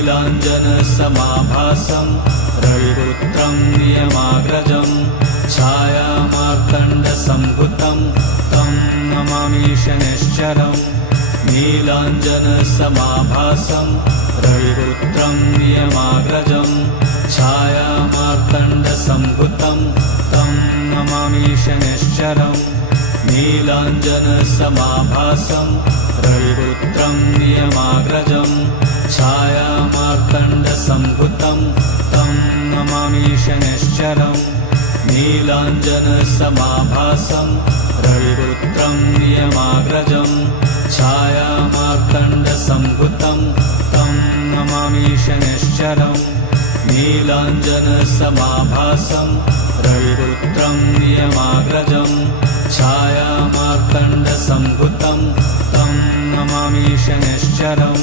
नीलाञ्जनसमाभासं रविपुत्रं नियमाग्रजं छायामार्तण्डसम्भुतं तं नमामि शनैश्चरम् नीलाञ्जनसमाभासं रविपुत्रं नियमाग्रजं छायामार्तण्डसम्भुतं तं नमामि शनैश्चरम् नीलाञ्जनसमाभासं रविपुत्रं नियमाग्रजं छायामार्तण्डसम्भुतं तं नमामि शनैश्चरम् नीलाञ्जनसमाभासं रविपुत्रं नियमाग्रजं छायामार्तण्डसम्भुतं तं नमामि शनैश्चरम् नीलाञ्जनसमाभासं रविपुत्रं नियमाग्रजं छायामार्तण्डसम्भुतं तं नमामि शनैश्चरम्